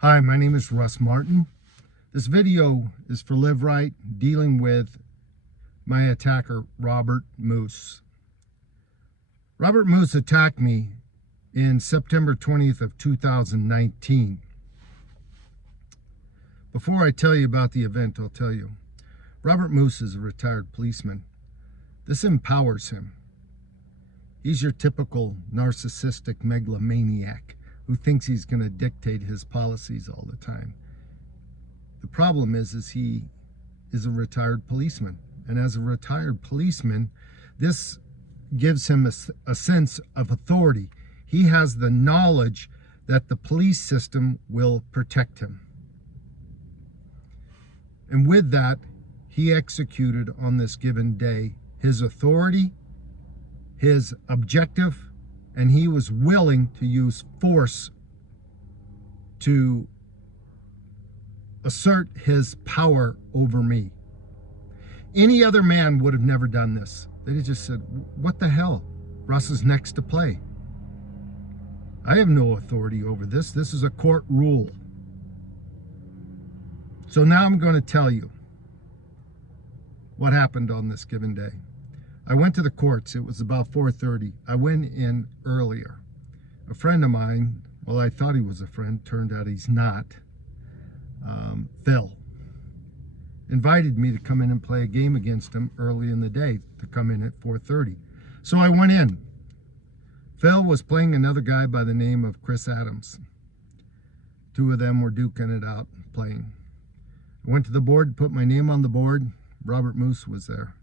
Hi, my name is Russ Martin. This video is for LivRight, dealing with my attacker, Robert Moos. Robert Moos attacked me in September 20th of 2019. Before I tell you about the event, I'll tell you, Robert Moos is a retired policeman. This empowers him. He's your typical narcissistic megalomaniac who thinks he's going to dictate his policies all the time. The problem is he is a retired policeman. And as a retired policeman, this gives him a sense of authority. He has the knowledge that the police system will protect him. And with that, he executed on this given day his authority, his objective, and he was willing to use force to assert his power over me. Any other man would have never done this. They'd have just said, what the hell? Russ is next to play. I have no authority over this. This is a court rule. So now I'm going to tell you what happened on this given day. I went to the courts. It was about 4:30. I went in earlier. A friend of mine, well, I thought he was a friend, turned out he's not, Phil, invited me to come in and play a game against him early in the day, to come in at 4:30. So I went in. Phil was playing another guy by the name of Chris Adams. Two of them were duking it out, playing. I went to the board, put my name on the board. Robert Moos was there,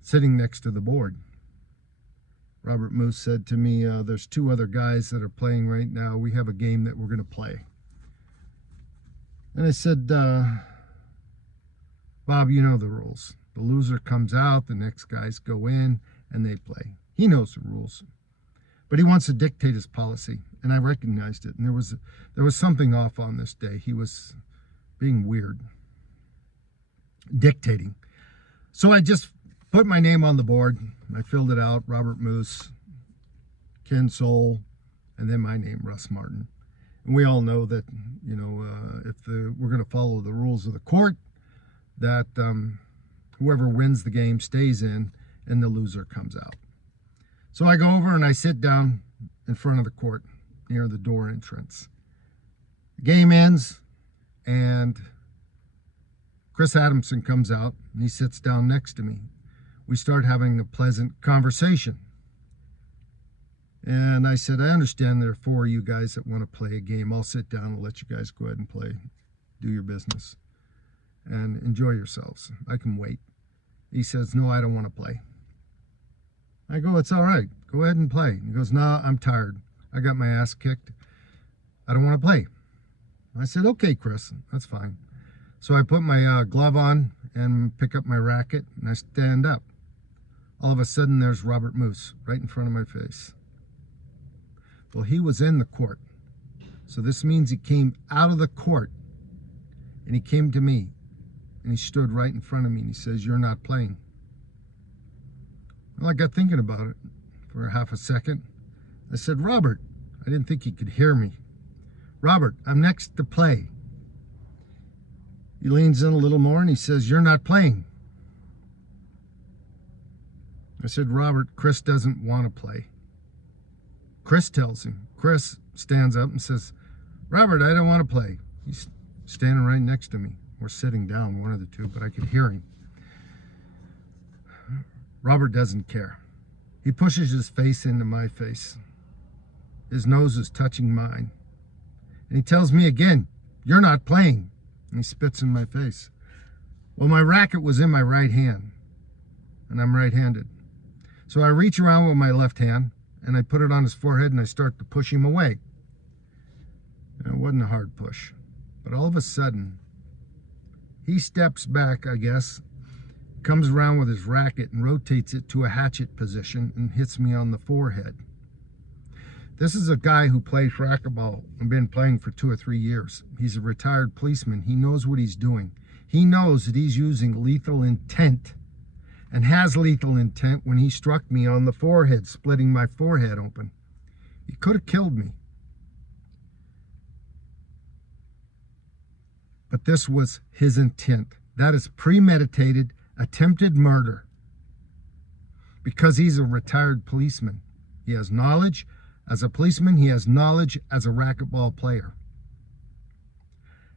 sitting next to the board. Robert Moos said to me, there's two other guys that are playing right now. We have a game that we're going to play. And I said, Bob, you know the rules. The loser comes out, the next guys go in, and they play. He knows the rules. But he wants to dictate his policy, and I recognized it. And there was something off on this day. He was being weird, dictating. So I just put my name on the board. I filled it out, Robert Moos, Ken Soul, and then my name, Russ Martin. And we all know that, you know, if we're going to follow the rules of the court, that whoever wins the game stays in and the loser comes out. So I go over and I sit down in front of the court near the door entrance. The game ends and Chris Adamson comes out and he sits down next to me. We start having a pleasant conversation. And I said, I understand there are four of you guys that want to play a game. I'll sit down and let you guys go ahead and play. Do your business and enjoy yourselves. I can wait. He says, no, I don't want to play. I go, it's all right. Go ahead and play. He goes, no, I'm tired. I got my ass kicked. I don't want to play. I said, okay, Chris, that's fine. So I put my glove on and pick up my racket and I stand up. All of a sudden, there's Robert Moos right in front of my face. Well, he was in the court. So this means he came out of the court and he came to me and he stood right in front of me and he says, you're not playing. Well, I got thinking about it for half a second. I said, Robert, I didn't think he could hear me. Robert, I'm next to play. He leans in a little more and he says, you're not playing. I said, Robert, Chris doesn't want to play. Chris tells him. Chris stands up and says, Robert, I don't want to play. He's standing right next to me. We're sitting down, one of the two, but I could hear him. Robert doesn't care. He pushes his face into my face. His nose is touching mine. And he tells me again, you're not playing. And he spits in my face. Well, my racket was in my right hand, and I'm right-handed. So I reach around with my left hand, and I put it on his forehead, and I start to push him away. And it wasn't a hard push. But all of a sudden, he steps back, I guess, comes around with his racket and rotates it to a hatchet position and hits me on the forehead. This is a guy who plays racquetball and been playing for 2 or 3 years. He's a retired policeman. He knows what he's doing. He knows that he's using lethal intent and has lethal intent when he struck me on the forehead, splitting my forehead open. He could have killed me. But this was his intent. That is premeditated, attempted murder. Because he's a retired policeman. He has knowledge as a policeman. He has knowledge as a racquetball player.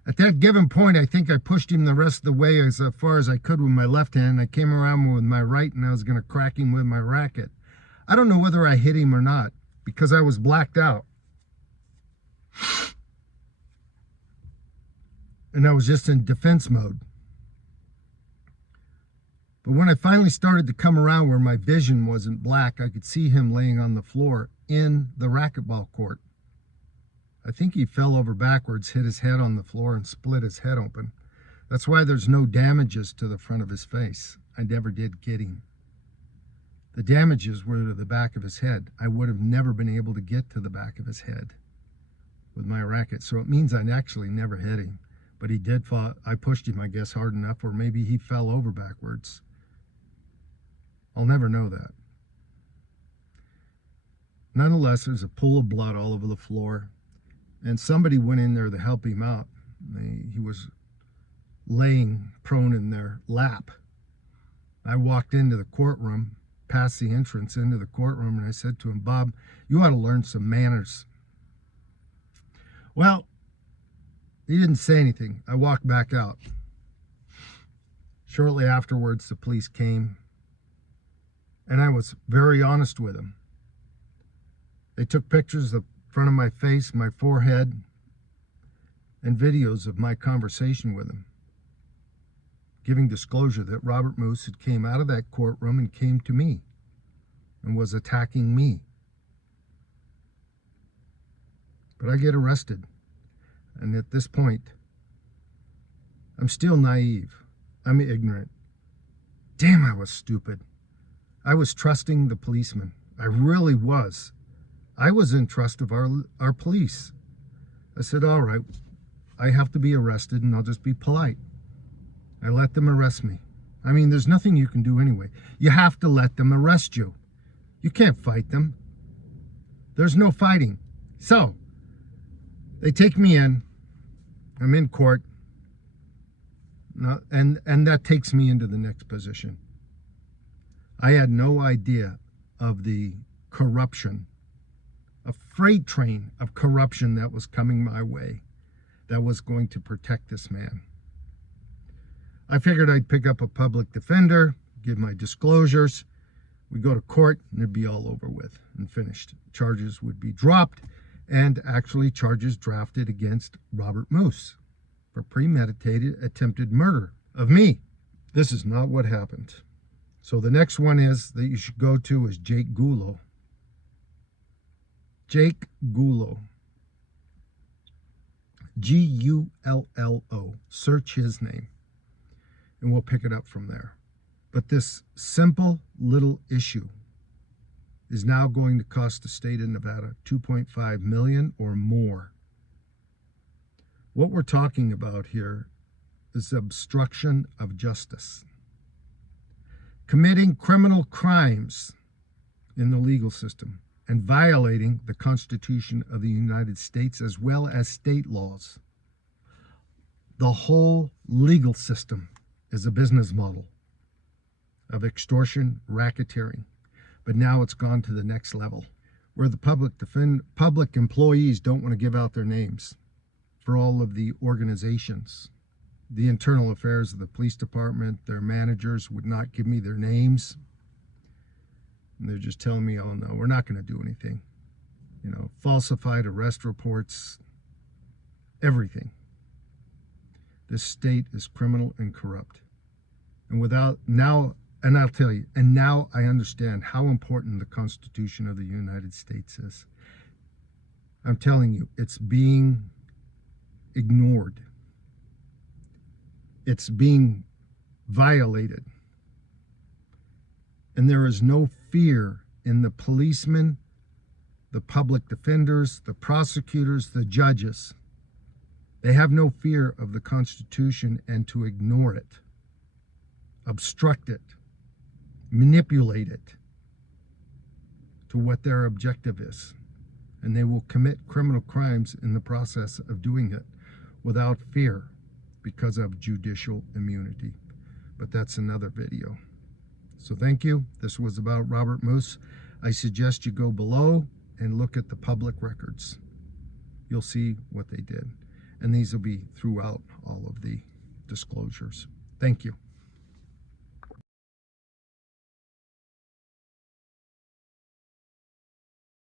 At that given point, I think I pushed him the rest of the way as far as I could with my left hand. I came around with my right, and I was going to crack him with my racket. I don't know whether I hit him or not, because I was blacked out. And I was just in defense mode. But when I finally started to come around where my vision wasn't black, I could see him laying on the floor in the racquetball court. I think he fell over backwards, hit his head on the floor, and split his head open. That's why there's no damages to the front of his face. I never did get him. The damages were to the back of his head. I would have never been able to get to the back of his head with my racket. So it means I actually never hit him. But he did fall. I pushed him, I guess, hard enough, or maybe he fell over backwards. I'll never know that. Nonetheless, there's a pool of blood all over the floor. And somebody went in there to help him out. He was laying prone in their lap. I walked into the courtroom, past the entrance into the courtroom, and I said to him, "Bob, you ought to learn some manners." Well, he didn't say anything. I walked back out. Shortly afterwards, the police came, and I was very honest with them. They took pictures of the front of my face, my forehead, and videos of my conversation with him, giving disclosure that Robert Moos had came out of that courtroom and came to me and was attacking me. But I get arrested. And at this point, I'm still naive. I'm ignorant. Damn, I was stupid. I was trusting the policeman. I really was. I was in trust of our police. I said, all right, I have to be arrested, and I'll just be polite. I let them arrest me. I mean, there's nothing you can do anyway. You have to let them arrest you. You can't fight them. There's no fighting. So, they take me in. I'm in court. And that takes me into the next position. I had no idea of the corruption, a freight train of corruption that was coming my way, that was going to protect this man. I figured I'd pick up a public defender, give my disclosures, we'd go to court, and it'd be all over with and finished. Charges would be dropped, and actually charges drafted against Robert Moos for premeditated attempted murder of me. This is not what happened. So the next one is that you should go to is Jake Gullo. Jake Gullo. Gullo. Search his name, and we'll pick it up from there. But this simple little issue is now going to cost the state of Nevada $2.5 million or more. What we're talking about here is obstruction of justice. Committing criminal crimes in the legal system and violating the Constitution of the United States as well as state laws. The whole legal system is a business model of extortion, racketeering. But now it's gone to the next level, where the public employees don't want to give out their names for all of the organizations. The internal affairs of the police department, their managers would not give me their names. And they're just telling me, oh no, we're not going to do anything. You know, falsified arrest reports, everything. This state is criminal and corrupt. And I'll tell you, and now I understand how important the Constitution of the United States is. I'm telling you, it's being ignored. It's being violated. And there is no fear in the policemen, the public defenders, the prosecutors, the judges. They have no fear of the Constitution and to ignore it, obstruct it, manipulate it to what their objective is. And they will commit criminal crimes in the process of doing it without fear because of judicial immunity. But that's another video. So thank you. This was about Robert Moos. I suggest you go below and look at the public records. You'll see what they did. And these will be throughout all of the disclosures. Thank you.